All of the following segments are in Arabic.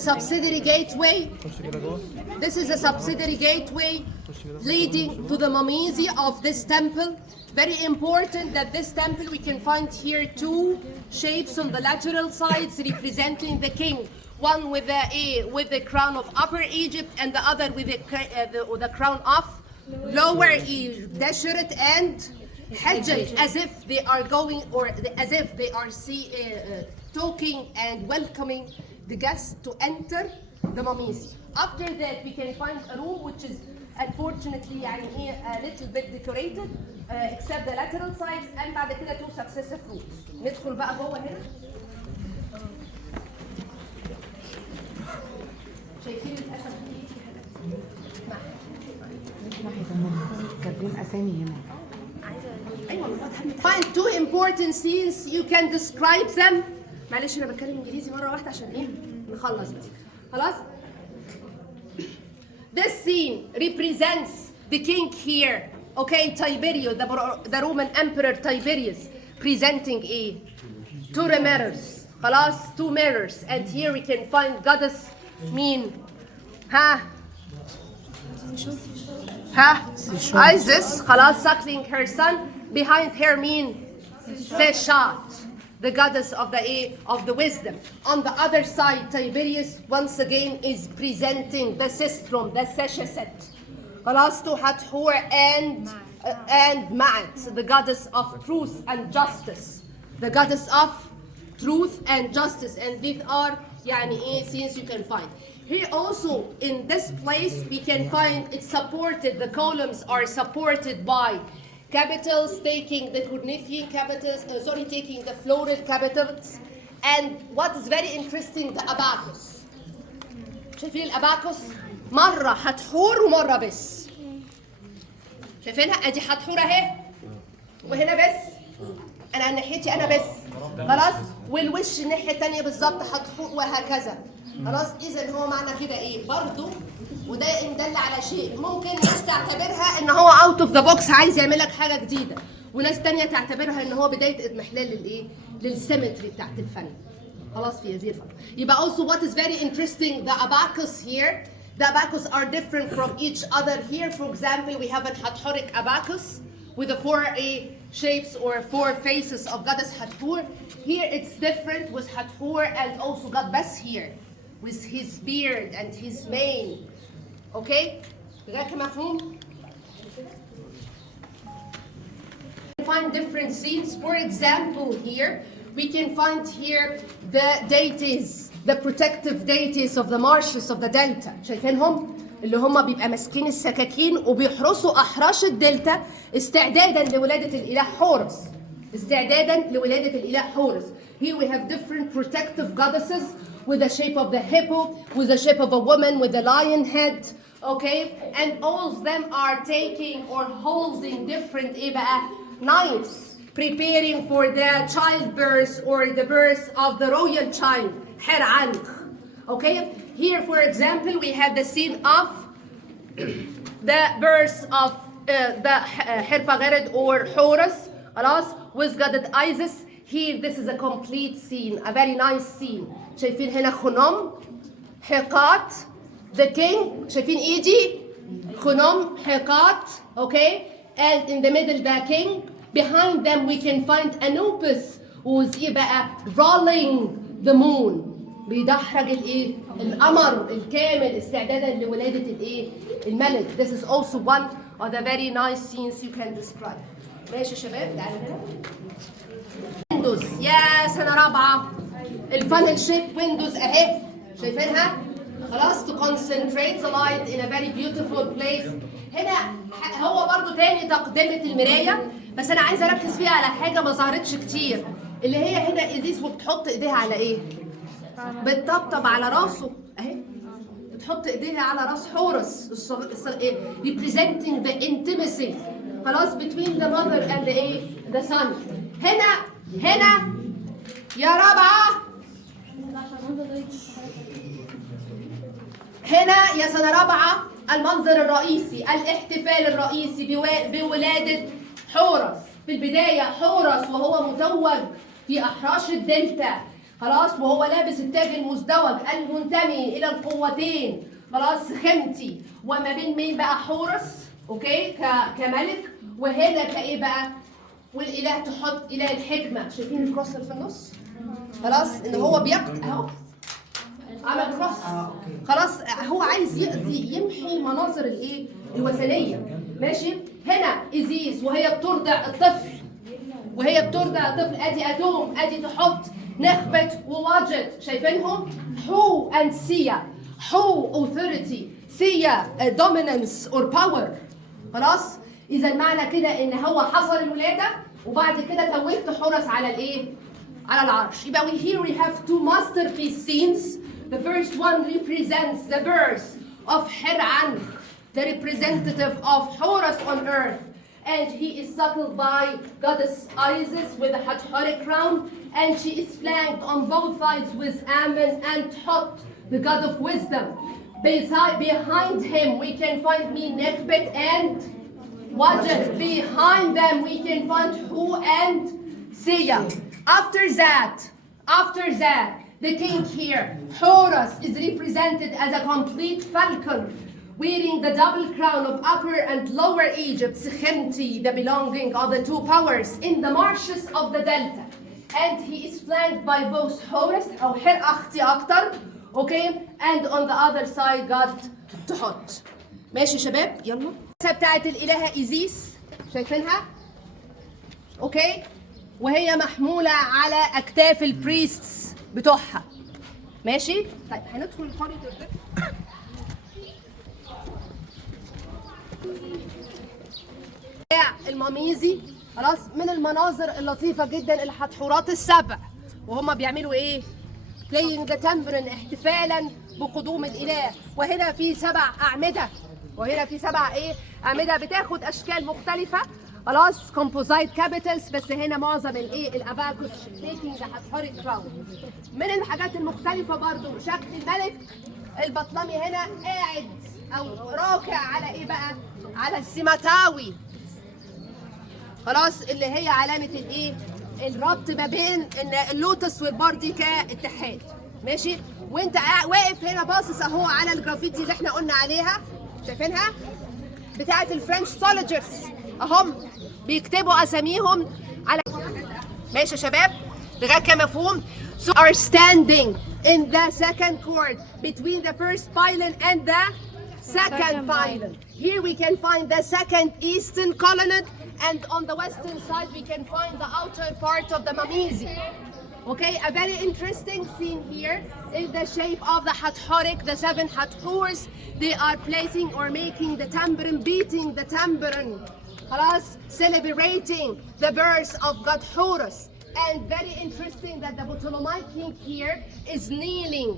Subsidiary gateway. This is a subsidiary gateway leading to the mammisi of this temple. Very important that this temple, we can find here two shapes on the lateral sides representing the king. One with the crown of Upper Egypt and the other with the crown of Lower Egypt. Deshret and Hajjaj, as if they are going, or as if they are talking and welcoming the guests to enter the mammisi. After that, we can find a room which is unfortunately a little bit decorated except the lateral sides, and بعد كده two successive rooms. ندخل بقى جوه هنا. شايفين الاسد في حاجات كاتبين اسامي هنا. Find two important scenes, you can describe them. معلش انا بتكلم انجليزي مره واحده عشان ايه نخلص بس. خلاص. This scene represents the king here, okay, Tiberius, the Roman Emperor Tiberius, presenting two mirrors, خلاص, two mirrors, and here we can find goddess mean, Isis, خلاص, suckling her son, behind her mean Seshat, the goddess of the wisdom. On the other side, Tiberius once again is presenting the sistrum, the Seshaset, خلاص, to Hathor and Ma'at, the goddess of truth and justice, the goddess of truth and justice. And these are scenes you can find. Here also in this place we can find it's supported, the columns are supported by capitals, taking the Corinthian capitals, taking the floral capitals. And what is very interesting, the abacus. شايفين الاباكوس؟ مرة حتحور ومرة بس. شايفينها؟ ادي حتحور اهي وهنا بس. انا ناحيتي انا بس. خلاص؟ والوش الناحية الثانية بالظبط حتحور وهكذا. خلاص؟ إذا هو معنى كده ايه؟ برضه وده ان دل على شيء ممكن ناس تعتبرها ان هو اوت اوف ذا بوكس عايز يعمل لك حاجه جديده، وناس تانية تعتبرها ان هو بدايه اضمحلال للسيمتري بتاعت الفن. خلاص في هذه الفتره. يبقى also what is very interesting, the abacus here, the abacus are different from each other. Here for example we have an Hathoric abacus with the four shapes or four faces of goddess Hathor. Here it's different with Hathor and also God Bes here with his beard and his mane. Okay? لغاية مفهوم؟ We find different scenes. For example, here we can find here the deities, the protective deities of the marshes of the delta. شايفينهم؟ اللي هم بيبقى ماسكين السكاكين وبيحرسوا أحراش الدلتا استعدادا لولادة الإله حورس. استعدادا لولادة الإله حورس. Here we have different protective goddesses with the shape of the hippo, with the shape of a woman with a lion head, okay? And all of them are taking or holding different knives, preparing for the childbirth or the birth of the royal child, Her'anq, okay? Here, for example, we have the scene of the birth of the Herpaghered or Horus, with goddess Isis. Here, this is a complete scene, a very nice scene. شايفين هنا خنم حقات the king. شايفين ايدي خنم حقات, okay, and in the middle the king. Behind them we can find Anubis who's بقى rolling the moon, بيدحرج القمر الكامل استعدادا لولادة الملك. This is also one of the very nice scenes you can describe. ماشي يا شباب تعالوا هنا. ويندوز يا سنة رابعة الفانل شيب ويندوز اهي شايفينها؟ خلاص, to concentrate the light in a very beautiful place. هنا هو برضو تاني تقدمة المراية، بس انا عايزة اركز فيها على حاجة ما ظهرتش كتير، اللي هي هنا ايزيس وبتحط ايديها على ايه؟ بتطبطب على راسه اهي، بتحط ايديها على راس حورس representing the intimacy خلاص between the mother and the son. هنا يا رابعة هنا يا سنة رابعة المنظر الرئيسي، الاحتفال الرئيسي بولادة حورس. في البداية حورس وهو متوج في أحراش الدلتا خلاص، وهو لابس التاج المزدوج المنتمي الى القوتين، خلاص، خمتي، وما بين مين بقى؟ حورس، اوكي، كملك، وهنا كايه بقى؟ والاله تحط اله الحكمه. شايفين الكروس اللي في النص؟ خلاص، ان هو بيقضي اهو، عمل كروس. خلاص، هو عايز يقضي، يمحي مناظر الايه؟ الوثنيه. ماشي. هنا ازيز وهي بترضع الطفل، ادي اتوم، ادي تحط نخبه وواجد. شايفينهم؟ حو اند سيا. حو اوثوريتي، سيا دومينانس اور باور. خلاص، اذا معنى كده ان هو حصل الولاده وبعد كده توجت حورس على الايه؟ على العرش. يبقى here we have two masterpiece scenes. The first one represents the birth of Her-Ankh, the representative of Horus on earth, and he is suckled by goddess Isis with a Hathoric crown, and she is flanked on both sides with Ammon and Tot, the god of wisdom. Behind him we can find Nekhbet and Wajid. Behind them we can find Hu and Sia. After that, the king here, Horus, is represented as a complete falcon, wearing the double crown of Upper and Lower Egypt, Sekhemti, the belonging of the two powers, in the marshes of the delta. And he is flanked by both Horus, أو حر أختي أكتر, okay, and on the other side God Tuhot. ماشي شباب؟ يلا. بتاعت الإلهة إيزيس، شايفينها؟ اوكي، وهي محمولة على أكتاف البريستس بتوعها. ماشي؟ طيب هندخل الكوريدور ده. الماميزي، خلاص، من المناظر اللطيفة جدا الحتحورات السبع، وهم بيعملوا ايه؟ playing the tambourine، احتفالا بقدوم الإله. وهنا في 7 أعمدة، أعمدة بتاخد أشكال مختلفة، خلاص، composite capitals، بس هنا معظم الايه؟ الاباكوس making the Hathoric crown. من الحاجات المختلفة برضو شكل الملك البطلمي هنا قاعد او راكع على ايه بقى؟ على السيماتاوي، خلاص، اللي هي علامة الايه؟ الربط ما بين ان اللوتس والباردي كاتحاد. ماشي؟ وانت واقف هنا باصص اهو على الجرافيتي اللي احنا قلنا عليها، شايفينها؟ بتاعت الفرنش سولجرز اهم بيكتبوا اساميهم على. ماشي يا شباب؟ لغايه كده مفهوم؟ So are standing in the second chord between the first pylon and the second pylon. Here we can find the second eastern colonnade, and on the western side we can find the outer part of the mammisi. Okay, a very interesting scene here in the shape of the Hathoric, the 7 Hathors. They are placing or making the tambourine, beating the tambourine, celebrating the birth of God Horus. And very interesting that the Ptolemaic king here is kneeling,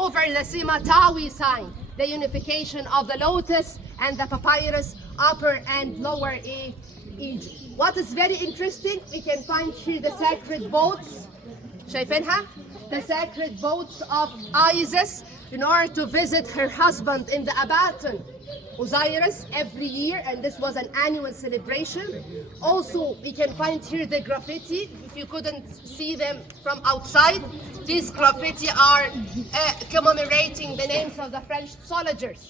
over the Simatawi sign, the unification of the lotus and the papyrus, upper and lower Egypt. What is very interesting, we can find here the sacred boats, شايفينها? The sacred boats of Isis in order to visit her husband in the Abaton, Osiris, every year, and this was an annual celebration. Also, we can find here the graffiti. If you couldn't see them from outside, these graffiti are commemorating the names of the French soldiers,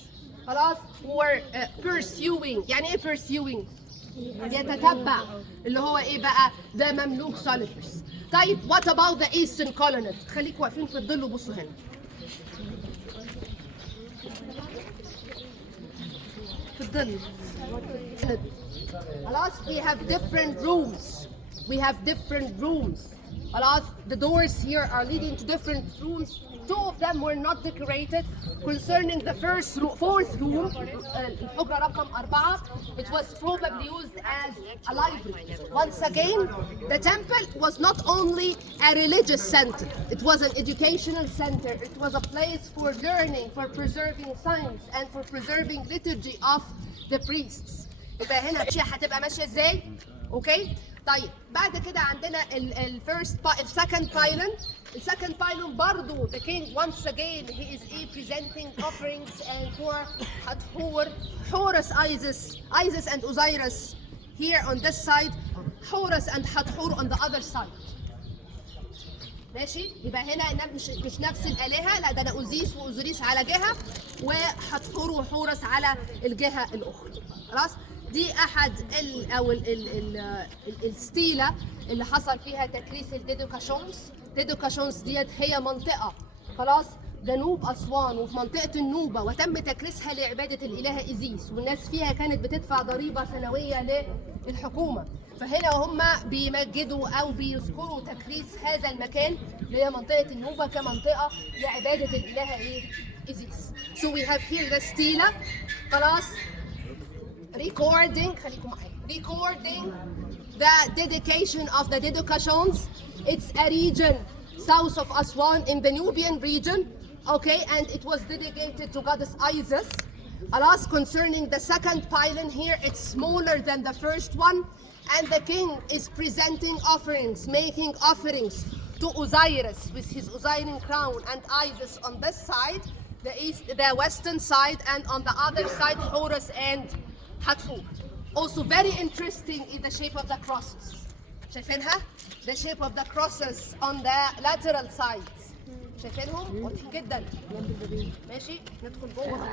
who were pursuing. يعني ايه pursuing؟ يتتبع، اللي هو ايه بقى؟ ده مملوك soldiers. طيب what about the eastern colonnade؟ خليكوا واقفين في الظل وبصوا هنا. في الظل. خلاص، we have different rooms. خلاص، the doors here are leading to different rooms. 2 of them were not decorated. Concerning the fourth room, الحجرة رقم 4, it was probably used as a library. Once again, the temple was not only a religious center, it was an educational center. It was a place for learning, for preserving science, and for preserving liturgy of the priests. يبقى هنا هتبقى ماشية ازاي؟ اوكي؟ طيب بعد كده عندنا second pylon. The second pylon برضو, the king once again he is presenting offerings and for Hathor, Horus, Isis and Osiris here on this side, Horus and Hathor on the other side. ماشي؟ يبقى هنا مش نفس الآلهة، لا ده أنا أوزيس وأوزوريس على جهة وحتحور وحورس على الجهة الأخرى. خلاص؟ دي أحد الستيلة اللي حصل فيها تكريس الديدوكاشونز. ديدوكاشونز ديت هي منطقة خلاص جنوب أسوان وفي منطقة النوبة، وتم تكريسها لعبادة الإله إيزيس، والناس فيها كانت بتدفع ضريبة سنوية للحكومة. فهنا هم بيمجدوا أو بيذكروا تكريس هذا المكان اللي هي منطقة النوبة كمنطقة لعبادة الإله إيزيس. So we have here the stela. خلاص recording خليكم معايا recording the dedication of the Dedukashons. It's a region south of Aswan in the Nubian region, okay, and it was dedicated to goddess Isis. Alas, concerning the second pylon here, it's smaller than the first one, and the king is presenting offerings, making offerings to Osiris with his Osirian crown and Isis on this side, the western side, and on the other side Horus and Hathor. Also very interesting is the shape of the crosses. شايفينها؟ The shape of the crosses on the lateral sides. شايفينهم؟ واضحين جدا. ماشي؟ ندخل جوه.